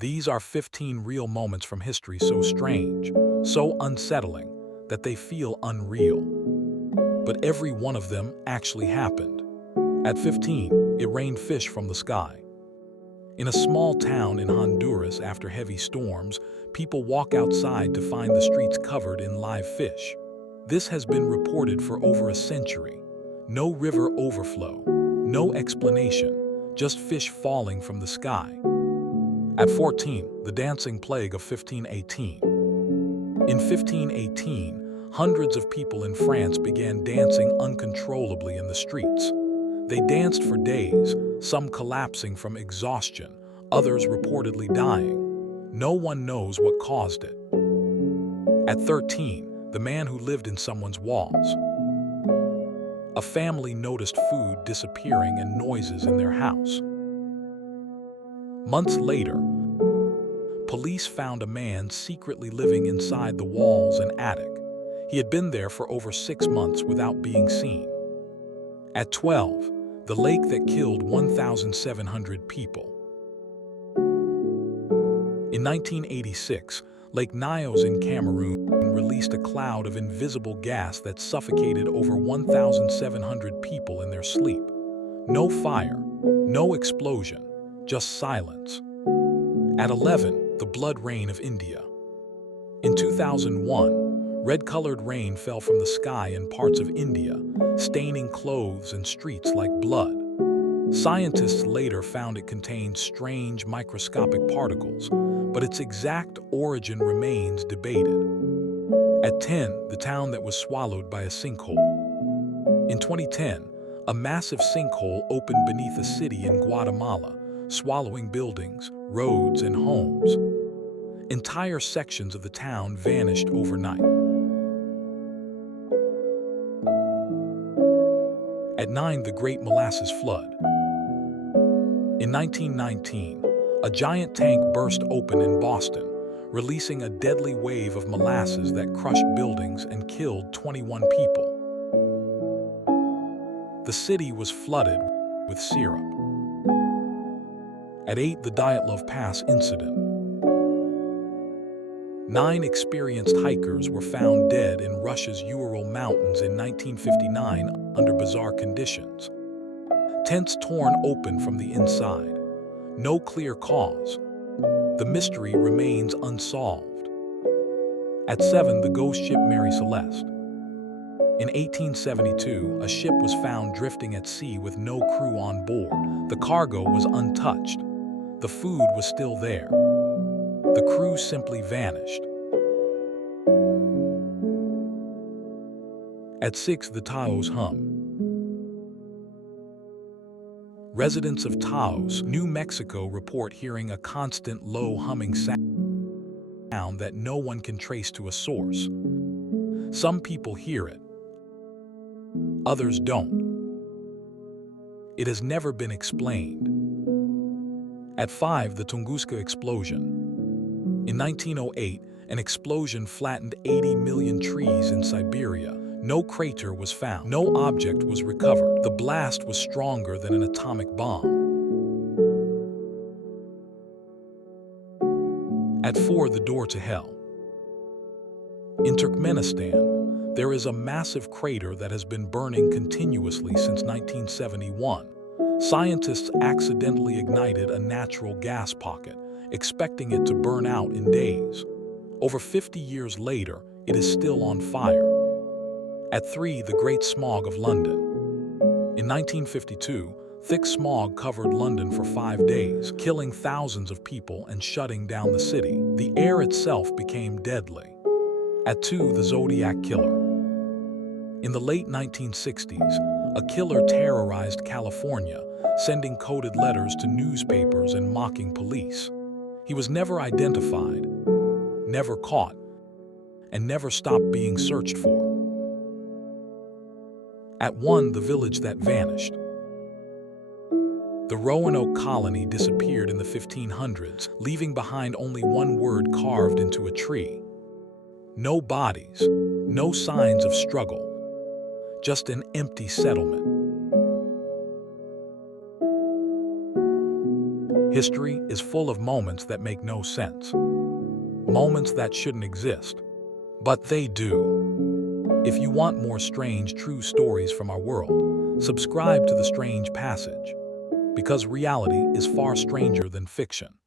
These are 15 real moments from history so strange, so unsettling, that they feel unreal. But every one of them actually happened. At 15, it rained fish from the sky. In a small town in Honduras after heavy storms, people walk outside to find the streets covered in live fish. This has been reported for over a century. No river overflow, no explanation, just fish falling from the sky. At 14, the dancing plague of 1518. In 1518, hundreds of people in France began dancing uncontrollably in the streets. They danced for days, some collapsing from exhaustion, others reportedly dying. No one knows what caused it. At 13, the man who lived in someone's walls. A family noticed food disappearing and noises in their house. Months later, police found a man secretly living inside the walls and attic. He had been there for over 6 months without being seen. At 12, the lake that killed 1,700 people. In 1986, Lake Nyos in Cameroon released a cloud of invisible gas that suffocated over 1,700 people in their sleep. No fire, no explosion, just silence. At 11, the blood rain of India. In 2001, red-colored rain fell from the sky in parts of India, staining clothes and streets like blood. Scientists later found it contained strange microscopic particles, but its exact origin remains debated. At 10, the town that was swallowed by a sinkhole. In 2010, a massive sinkhole opened beneath a city in Guatemala, swallowing buildings, roads, and homes. Entire sections of the town vanished overnight. At 9, the Great Molasses Flood. In 1919, a giant tank burst open in Boston, releasing a deadly wave of molasses that crushed buildings and killed 21 people. The city was flooded with syrup. At 8, the Dyatlov Pass incident. 9 experienced hikers were found dead in Russia's Ural Mountains in 1959 under bizarre conditions. Tents torn open from the inside. No clear cause. The mystery remains unsolved. At 7, the ghost ship Mary Celeste. In 1872, a ship was found drifting at sea with no crew on board. The cargo was untouched. The food was still there. The crew simply vanished. At 6, the Taos hum. Residents of Taos, New Mexico report hearing a constant low humming sound that no one can trace to a source. Some people hear it. Others don't. It has never been explained. At 5, the Tunguska explosion. In 1908, an explosion flattened 80 million trees in Siberia. No crater was found. No object was recovered. The blast was stronger than an atomic bomb. At 4, the door to hell. In Turkmenistan, there is a massive crater that has been burning continuously since 1971. Scientists accidentally ignited a natural gas pocket, expecting it to burn out in days. Over 50 years later, it is still on fire. At 3, the Great Smog of London. In 1952, thick smog covered London for 5 days, killing thousands of people and shutting down the city. The air itself became deadly. At 2, the Zodiac Killer. In the late 1960s, a killer terrorized California, sending coded letters to newspapers and mocking police. He was never identified, never caught, and never stopped being searched for. At 1, the village that vanished. The Roanoke colony disappeared in the 1500s, leaving behind only one word carved into a tree. No bodies, no signs of struggle, just an empty settlement. History is full of moments that make no sense, moments that shouldn't exist, but they do. If you want more strange, true stories from our world, subscribe to The Strange Passage, because reality is far stranger than fiction.